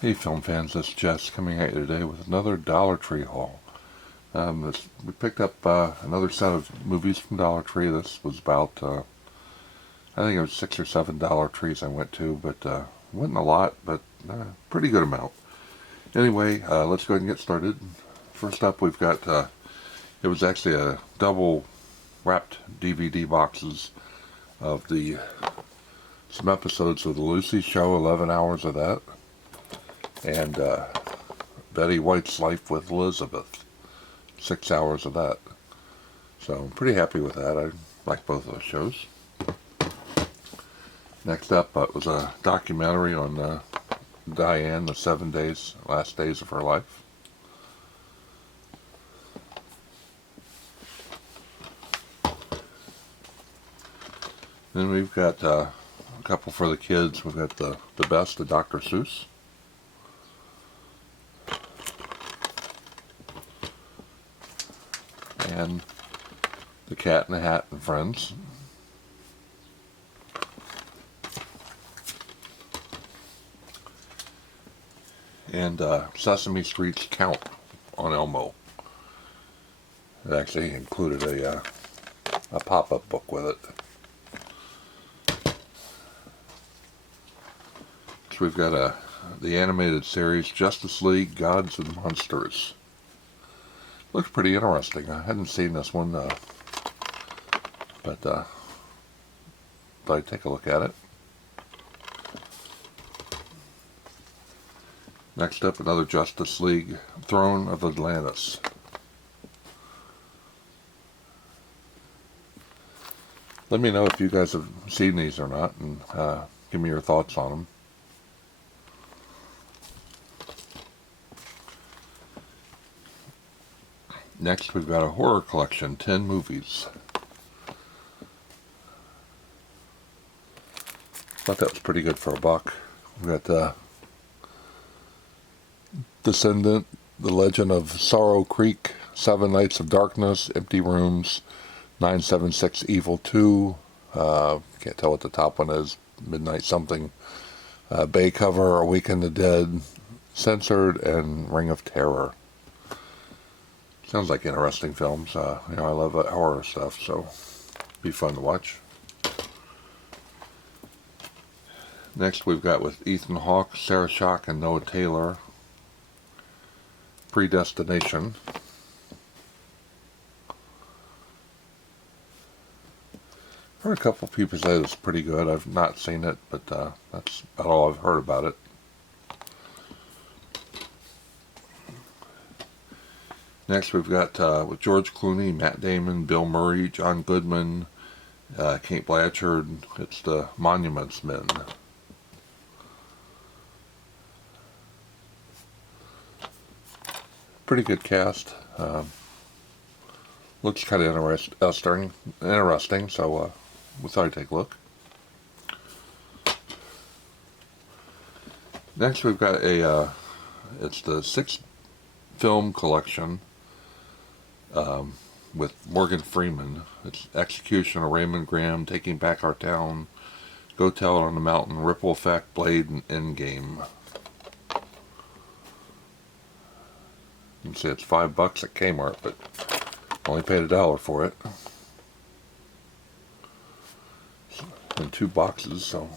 Hey film fans, this is Jess coming at you today with another Dollar Tree haul. We picked up another set of movies from Dollar Tree. This was about, I think it was 6 or 7 Dollar Trees I went to, but wasn't a lot, but pretty good amount. Anyway, let's go ahead and get started. First up, we've got, it was actually a double wrapped DVD boxes of some episodes of The Lucy Show, 11 hours of that, and Betty White's Life with Elizabeth, 6 hours of that. So I'm pretty happy with that. I like both of those shows. Next up was a documentary on Diane, the last days of her life. Then we've got a couple for the kids. We've got the best of Dr. Seuss. And The Cat in the Hat and Friends. And Sesame Street's Count on Elmo. It actually included a pop-up book with it. So we've got the animated series Justice League Gods and Monsters. Looks pretty interesting. I hadn't seen this one, but thought I'd take a look at it. Next up, another Justice League, Throne of Atlantis. Let me know if you guys have seen these or not, and give me your thoughts on them. Next, we've got a horror collection, 10 movies. Thought that was pretty good for $1. We've got Descendant, The Legend of Sorrow Creek, 7 Nights of Darkness, Empty Rooms, 976 Evil 2, can't tell what the top one is, Midnight Something, Bay Cover, Awaken the Dead, Censored, and Ring of Terror. Sounds like interesting films. I love horror stuff, so be fun to watch. Next, we've got with Ethan Hawke, Sarah Schock, and Noah Taylor, Predestination. Heard a couple people say it's pretty good. I've not seen it, but that's about all I've heard about it. Next, we've got with George Clooney, Matt Damon, Bill Murray, John Goodman, Kate Blanchard. It's the Monuments Men. Pretty good cast. Looks kind of interesting, so we thought I'd take a look. Next, we've got it's the 6th film collection with Morgan Freeman. It's Execution of Raymond Graham, Taking Back Our Town, Go Tell It on the Mountain, Ripple Effect, Blade, and Endgame. You can see it's $5 at Kmart, but only paid $1 for it. In 2 boxes, so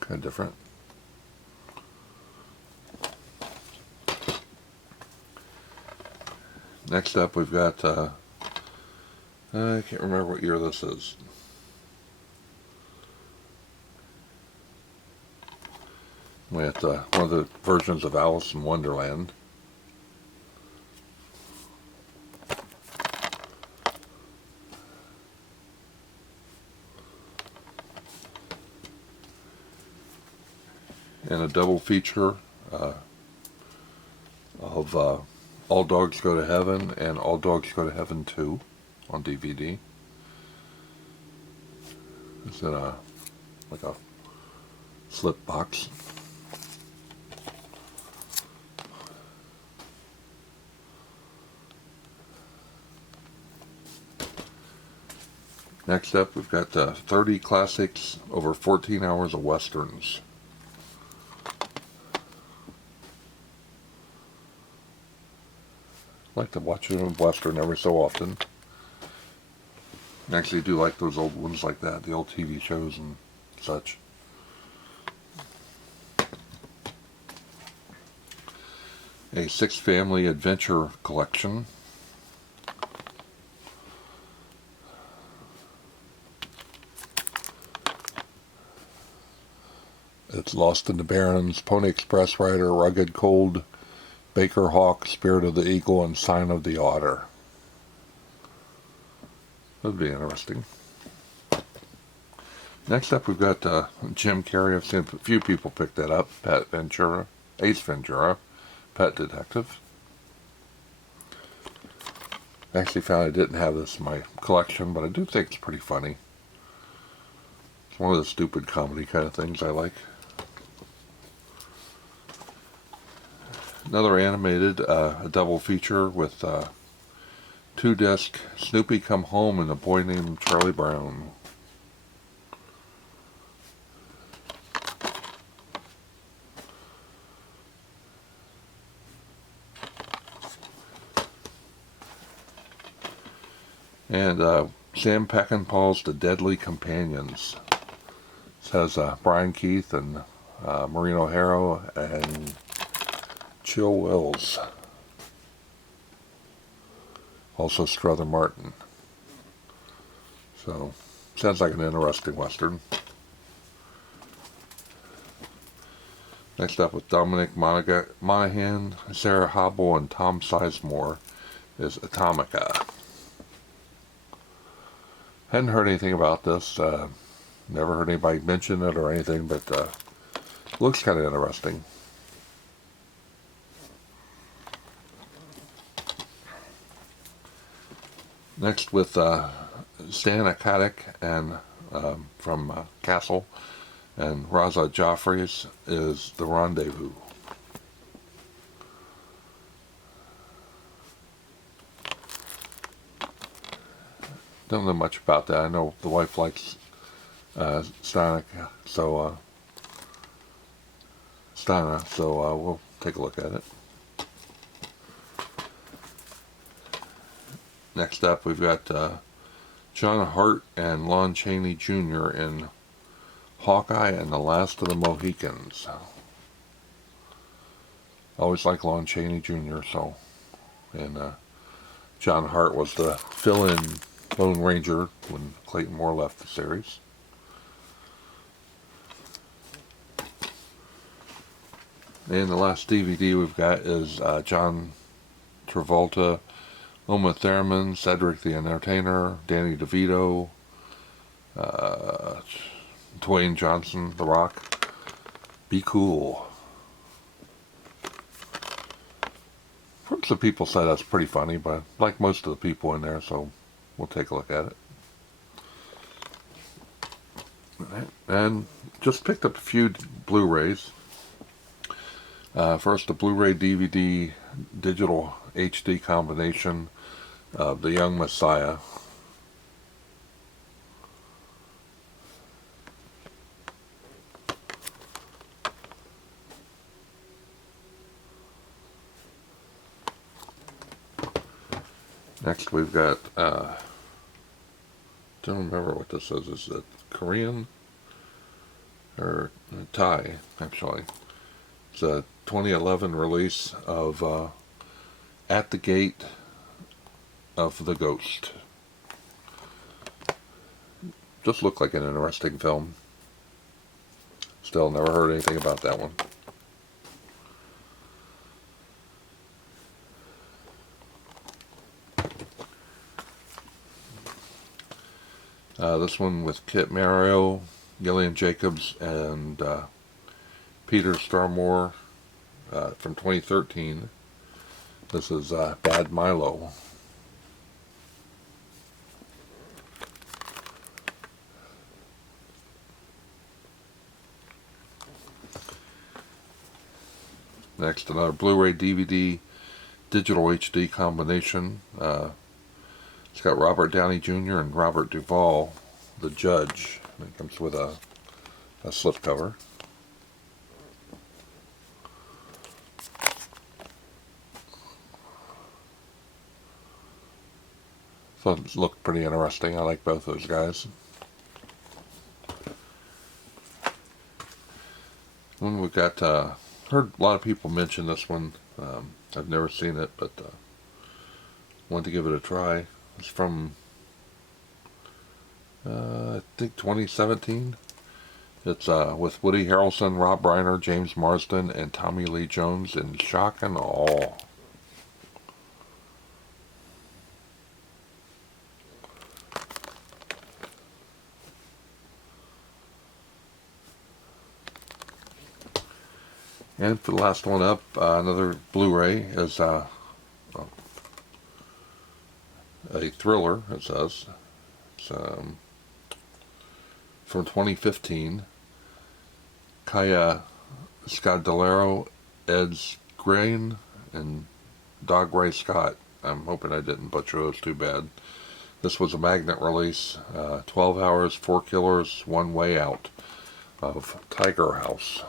kind of different. Next up, we've got, I can't remember what year this is. We got one of the versions of Alice in Wonderland. And a double feature of All Dogs Go to Heaven and All Dogs Go to Heaven 2 on DVD. It's in like a slip box. Next up, we've got 30 classics over 14 hours of westerns. I like to watch a Western every so often. I actually do like those old ones like that, the old TV shows and such. A Six Family Adventure collection. It's Lost in the Barrens, Pony Express Rider, Rugged Cold, Baker Hawk, Spirit of the Eagle, and Sign of the Otter. That'd be interesting. Next up, we've got Jim Carrey. I've seen a few people pick that up. Ace Ventura, Pet Detective. I actually found I didn't have this in my collection, but I do think it's pretty funny. It's one of the stupid comedy kind of things I like. Another animated, a double feature with 2-disc Snoopy Come Home and A Boy Named Charlie Brown. And Sam Peckinpah's The Deadly Companions. It has Brian Keith and Maureen O'Hara and Chill Wills. Also Strother Martin. So, sounds like an interesting Western. Next up with Dominic Monaghan, Sarah Hobble, and Tom Sizemore is Atomica. Hadn't heard anything about this. Never heard anybody mention it or anything, but looks kind of interesting. Next with Stan Akatic and from Castle and Raza Joffrey's is The Rendezvous. Don't know much about that. I know the wife likes Stana, so we'll take a look at it. Next up, we've got John Hart and Lon Chaney Jr. in Hawkeye and the Last of the Mohicans. Always like Lon Chaney Jr. And John Hart was the fill-in Lone Ranger when Clayton Moore left the series. And the last DVD we've got is John Travolta, Uma Thurman, Cedric the Entertainer, Danny DeVito, Dwayne Johnson, The Rock. Be Cool. Some people say that's pretty funny, but I like most of the people in there, so we'll take a look at it. And just picked up a few Blu-rays. First, the Blu-ray DVD digital HD combination of The Young Messiah. Next we've got, don't remember what this is. Is it Korean? Or Thai, actually. It's a 2011 release of At the Gate of the Ghost. Just looked like an interesting film. Still never heard anything about that one. This one with Kit Mario, Gillian Jacobs, and Peter Starmore from 2013. This is Bad Milo. Next, another Blu-ray DVD digital HD combination. It's got Robert Downey Jr. and Robert Duvall, the judge. It comes with a slipcover. So it looked pretty interesting. I like both those guys. When we got, heard a lot of people mention this one. I've never seen it, but wanted to give it a try. It's from, I think 2017. It's with Woody Harrelson, Rob Reiner, James Marsden, and Tommy Lee Jones in shock and awe. And for the last one up, another Blu-ray is a thriller, it says. It's from 2015. Kaya Scodelario, Eds Grain, and Dog Ray Scott. I'm hoping I didn't butcher those too bad. This was a magnet release, 12 Hours, 4 Killers, One Way Out of Tiger House.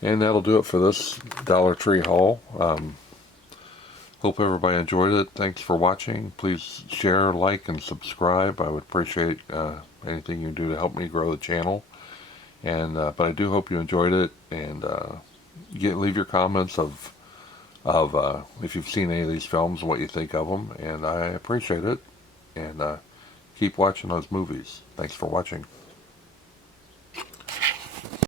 And that'll do it for this Dollar Tree haul. Hope everybody enjoyed it. Thanks for watching. Please share, like, and subscribe. I would appreciate anything you do to help me grow the channel. And but I do hope you enjoyed it. And leave your comments of if you've seen any of these films, what you think of them. And I appreciate it. And keep watching those movies. Thanks for watching.